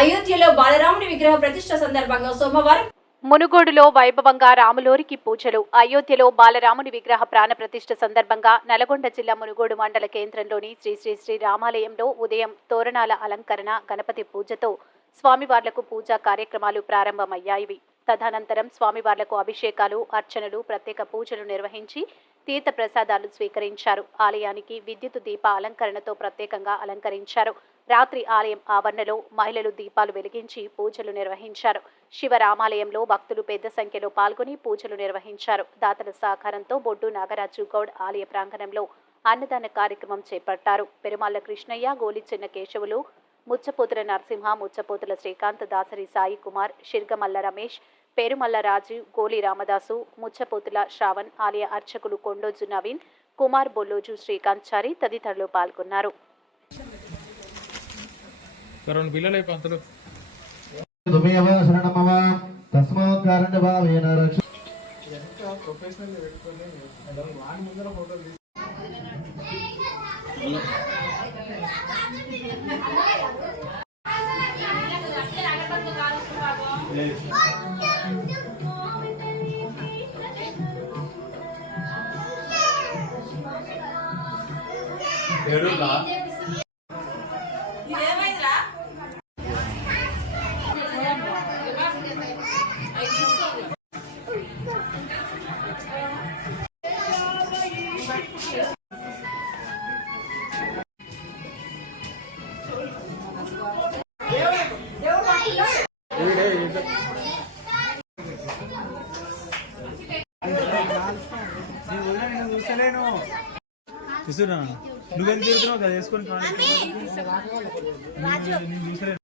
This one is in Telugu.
అయోధ్యలో బాలరాముని విగ్రహ ప్రతిష్ఠ సందర్భంగా సోమవారం మునుగోడులో వైభవంగా రాములోరికి పూజలు. అయోధ్యలో బాలరాముని విగ్రహ ప్రాణ ప్రతిష్ఠ సందర్భంగా నల్గొండ జిల్లా మునుగోడు మండల కేంద్రంలోని శ్రీ శ్రీ శ్రీ రామాలయంలో ఉదయం తోరణాల అలంకరణ, గణపతి పూజతో స్వామివార్లకు పూజా కార్యక్రమాలు ప్రారంభమయ్యాయి. తదనంతరం స్వామివార్లకు అభిషేకాలు, అర్చనలు, ప్రత్యేక పూజలు నిర్వహించి తీర్థ ప్రసాదాలు స్వీకరించారు. ఆలయానికి విద్యుత్ దీప అలంకరణతో ప్రత్యేకంగా అలంకరించారు. రాత్రి ఆలయం ఆవరణలో మహిళలు దీపాలు వెలిగించి పూజలు నిర్వహించారు. శివరామాలయంలో భక్తులు పెద్ద సంఖ్యలో పాల్గొని పూజలు నిర్వహించారు. దాతల సహకారంతో బొడ్డు నాగరాజు గౌడ్ ఆలయ ప్రాంగణంలో అన్నదాన కార్యక్రమం చేపట్టారు. పెరుమాళ్ల కృష్ణయ్య, గోలి చిన్న కేశవులు, ముచ్చపోతుల నరసింహ, ముచ్చపోతుల శ్రీకాంత్, దాసరి సాయి కుమార్, షిర్గమల్ల రమేష్, పేరుమల్ల రాజు, గోలి రామదాసు, ముచ్చపోతుల శ్రావణ్, ఆలయ అర్చకులు కొండోజు నవీన్ కుమార్, బొల్లోజు శ్రీకాంత్ చారి తదితరులు పాల్గొన్నారు. చూస్తున్నా నువ్వేం తిరుగుతున్నావు కదా వేసుకొని చూసలే